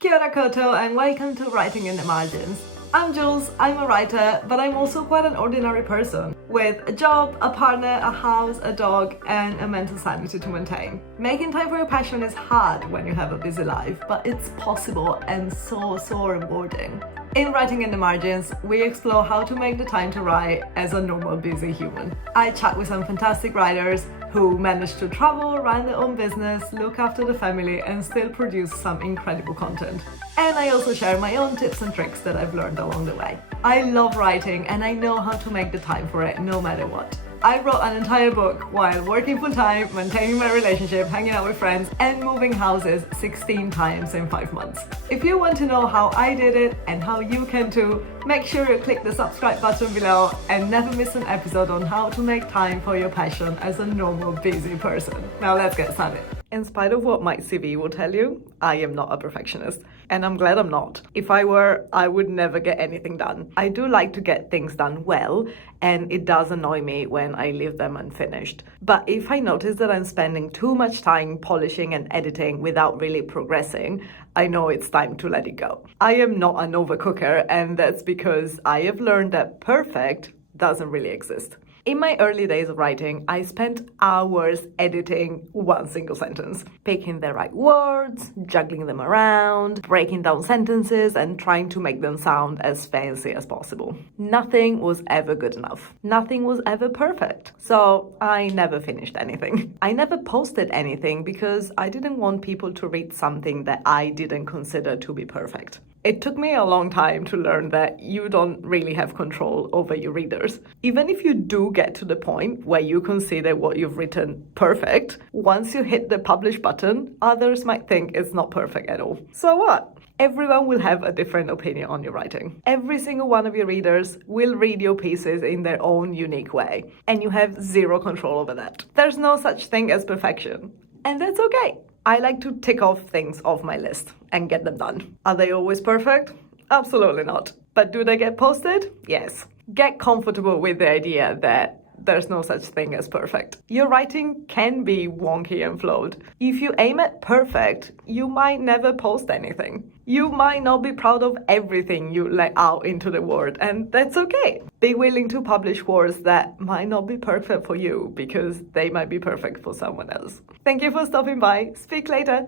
Kia ora koto and welcome to Writing in the Margins. I'm Jules, I'm a writer, but I'm also quite an ordinary person with a job, a partner, a house, a dog, and a mental sanity to maintain. Making time for your passion is hard when you have a busy life, but it's possible and so rewarding. In Writing in the Margins, we explore how to make the time to write as a normal busy human. I chat with some fantastic writers who manage to travel, run their own business, look after the family, and still produce some incredible content. And I also share my own tips and tricks that I've learned along the way. I love writing and I know how to make the time for it no matter what. I wrote an entire book while working full-time, maintaining my relationship, hanging out with friends, and moving houses 16 times in 5 months. If you want to know how I did it and how you can too, make sure you click the subscribe button below and never miss an episode on how to make time for your passion as a normal busy person. Now let's get started. In spite of what my CV will tell you, I am not a perfectionist. And I'm glad I'm not. If I were, I would never get anything done. I do like to get things done well, and it does annoy me when I leave them unfinished. But if I notice that I'm spending too much time polishing and editing without really progressing, I know it's time to let it go. I am not an overcooker, and that's because I have learned that perfect doesn't really exist. In my early days of writing, I spent hours editing one single sentence, picking the right words, juggling them around, breaking down sentences, and trying to make them sound as fancy as possible. Nothing was ever good enough. Nothing was ever perfect. So I never finished anything. I never posted anything because I didn't want people to read something that I didn't consider to be perfect. It took me a long time to learn that you don't really have control over your readers. Even if you do get to the point where you consider what you've written perfect, once you hit the publish button, others might think it's not perfect at all. So what? Everyone will have a different opinion on your writing. Every single one of your readers will read your pieces in their own unique way, and you have zero control over that. There's no such thing as perfection, and that's okay. I like to tick off things off my list and get them done. Are they always perfect? Absolutely not. But do they get posted? Yes. Get comfortable with the idea that there's no such thing as perfect. Your writing can be wonky and flawed. If you aim at perfect, you might never post anything. You might not be proud of everything you let out into the world, and that's okay. Be willing to publish words that might not be perfect for you because they might be perfect for someone else. Thank you for stopping by. Speak later.